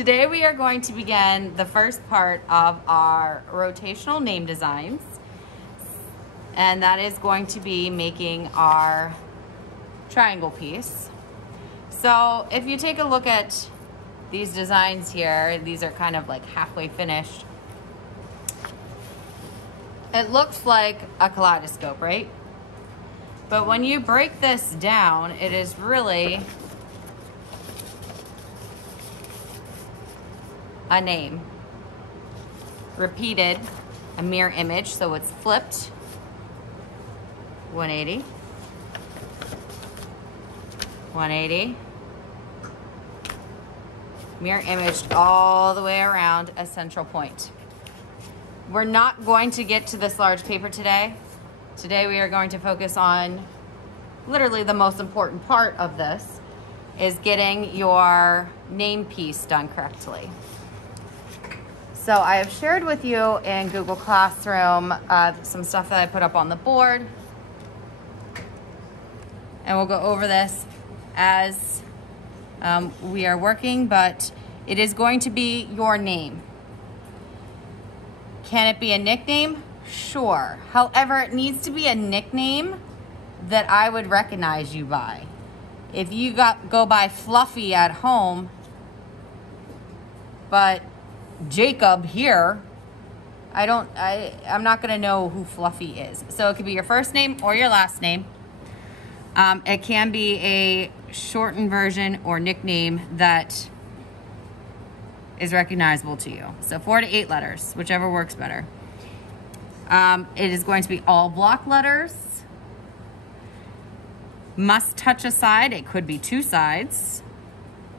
Today we are going to begin the first part of our rotational name designs, and that is going to be making our triangle piece. So if you take a look at these designs here, these are kind of like halfway finished. It looks like a kaleidoscope, right? But when you break this down, it is really a name repeated, a mirror image, so it's flipped 180, 180, mirror imaged all the way around a central point. We're not going to get to this large paper today. Today we are going to focus on literally the most important part of this, is getting your name piece done correctly. So I have shared with you in Google Classroom some stuff that I put up on the board, and we'll go over this as we are working, but it is going to be your name. Can it be a nickname? Sure. However, it needs to be a nickname that I would recognize you by. If you go by Fluffy at home, but Jacob here, I'm not gonna know who Fluffy is. So it could be your first name or your last name. It can be a shortened version or nickname that is recognizable to you. So 4 to 8 letters, whichever works better. It is going to be all block letters. Must touch a side. It could be 2 sides.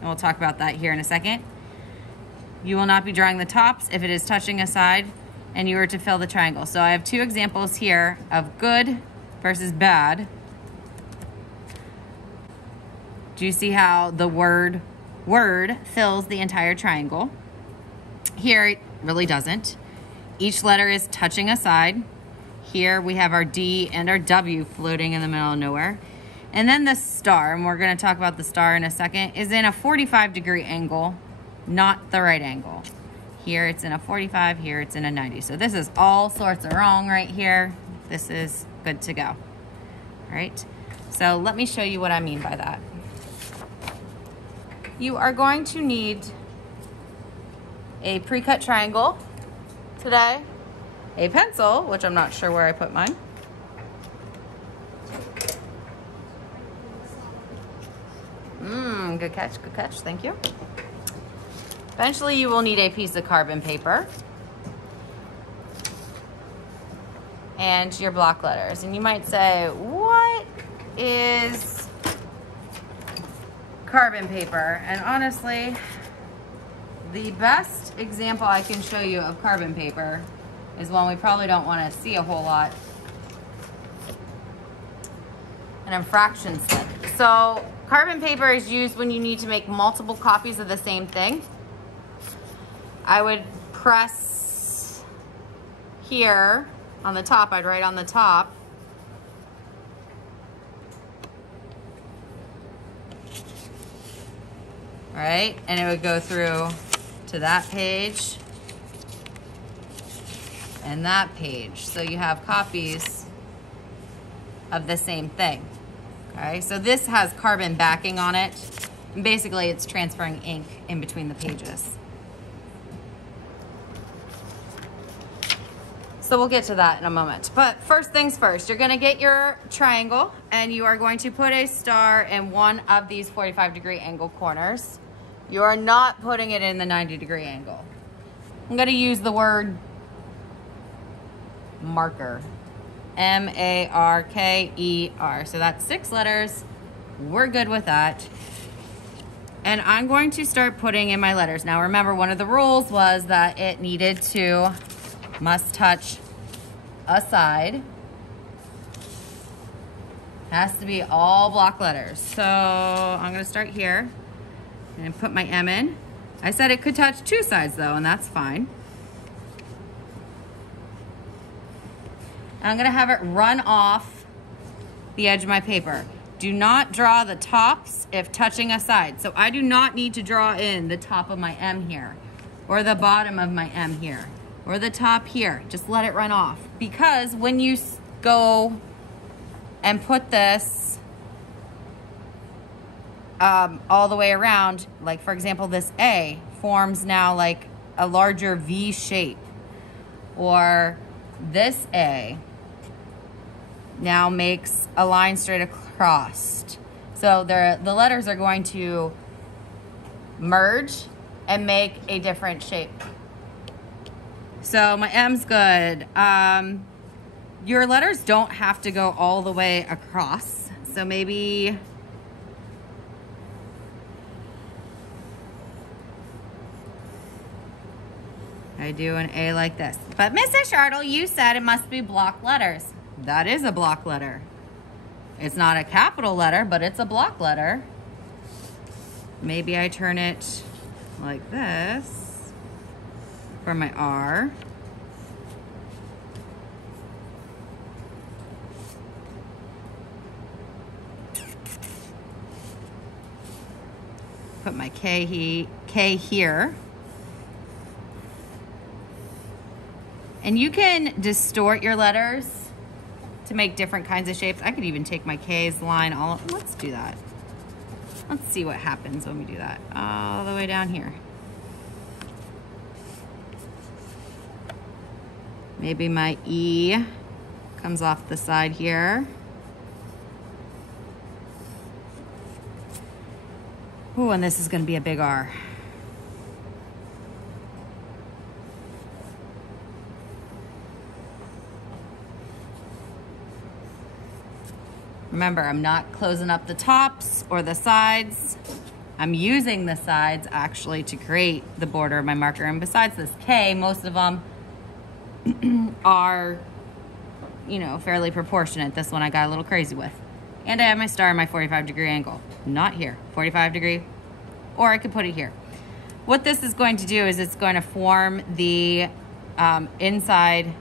And we'll talk about that here in a second. You will not be drawing the tops if it is touching a side, and you are to fill the triangle. So I have 2 examples here of good versus bad. Do you see how the word fills the entire triangle? Here it really doesn't. Each letter is touching a side. Here we have our D and our W floating in the middle of nowhere. And then the star, and we're going to talk about the star in a second, is in a 45-degree angle, not the right angle. Here it's in a 45, here it's in a 90. So this is all sorts of wrong right here. This is good to go. All right, so let me show you what I mean by that. You are going to need a pre-cut triangle today, a pencil, which I'm not sure where I put mine, good catch, thank you. Eventually you will need a piece of carbon paper and your block letters. And you might say, what is carbon paper? And honestly, the best example I can show you of carbon paper is one we probably don't want to see a whole lot, an infraction slip. So carbon paper is used when you need to make multiple copies of the same thing. I would press here on the top, I'd write on the top. All right, and it would go through to that page and that page. So you have copies of the same thing. Okay, so this has carbon backing on it. And basically it's transferring ink in between the pages. So we'll get to that in a moment. But first things first, you're gonna get your triangle and you are going to put a star in one of these 45-degree angle corners. You are not putting it in the 90-degree angle. I'm gonna use the word marker. M-A-R-K-E-R. So that's 6 letters. We're good with that. And I'm going to start putting in my letters. Now remember, one of the rules was that it needed to, must touch a side. Has to be all block letters. So I'm gonna start here and put my M in. I said it could touch 2 sides though, and that's fine. I'm gonna have it run off the edge of my paper. Do not draw the tops if touching a side. So I do not need to draw in the top of my M here, or the bottom of my M here, or the top here. Just let it run off. Because when you go and put this all the way around, like for example, this A forms now like a larger V shape, or this A now makes a line straight across. So the letters are going to merge and make a different shape. So my M's good. Your letters don't have to go all the way across. So maybe I do an A like this. But Mrs. Shartle, you said it must be block letters. That is a block letter. It's not a capital letter, but it's a block letter. Maybe I turn it like this for my R. Put my K here. And you can distort your letters to make different kinds of shapes. I could even take my K's line all, let's do that. Let's see what happens when we do that. All the way down here. Maybe my E comes off the side here. Ooh, and this is gonna be a big R. Remember, I'm not closing up the tops or the sides. I'm using the sides actually to create the border of my marker. And besides this K, most of them are, you know, fairly proportionate. This one I got a little crazy with. And I have my star in my 45-degree angle. Not here, 45 degree, or I could put it here. What this is going to do is it's going to form the inside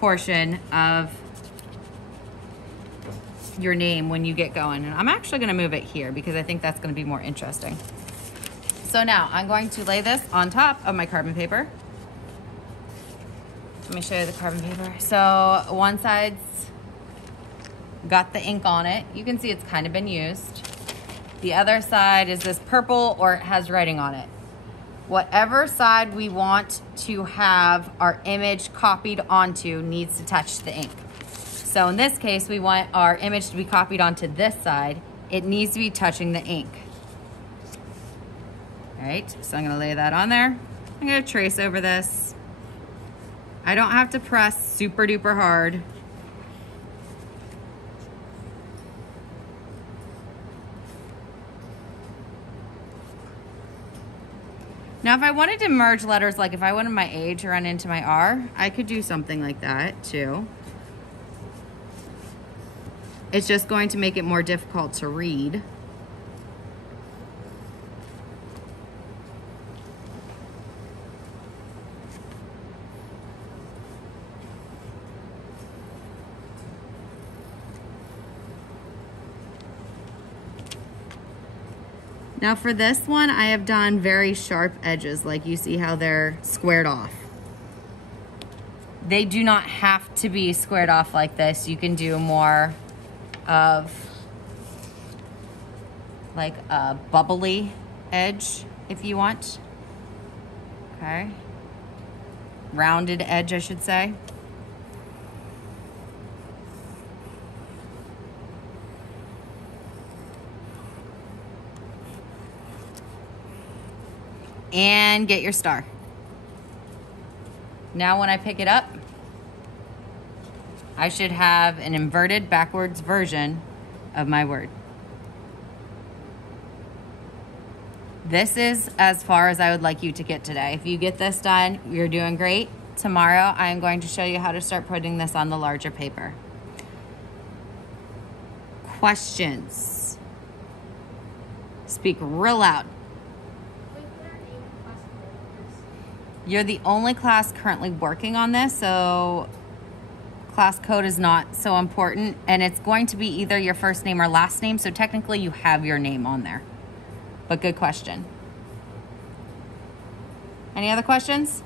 portion of your name when you get going. And I'm actually gonna move it here because I think that's gonna be more interesting. So now I'm going to lay this on top of my carbon paper. Let me show you the carbon paper. So one side's got the ink on it. You can see it's kind of been used. The other side is this purple, or it has writing on it. Whatever side we want to have our image copied onto needs to touch the ink. So in this case, we want our image to be copied onto this side. It needs to be touching the ink. All right, so I'm gonna lay that on there. I'm gonna trace over this. I don't have to press super duper hard. Now, if I wanted to merge letters, like if I wanted my A to run into my R, I could do something like that too. It's just going to make it more difficult to read. Now for this one, I have done very sharp edges, like you see how they're squared off. They do not have to be squared off like this. You can do more of like a bubbly edge if you want. Okay. Rounded edge, I should say. And get your star. Now when I pick it up, I should have an inverted backwards version of my word. This is as far as I would like you to get today. If you get this done, you're doing great. Tomorrow, I am going to show you how to start putting this on the larger paper. Questions? Speak real loud. You're the only class currently working on this, so Class code is not so important, and it's going to be either your first name or last name, so technically you have your name on there. But good question. Any other questions?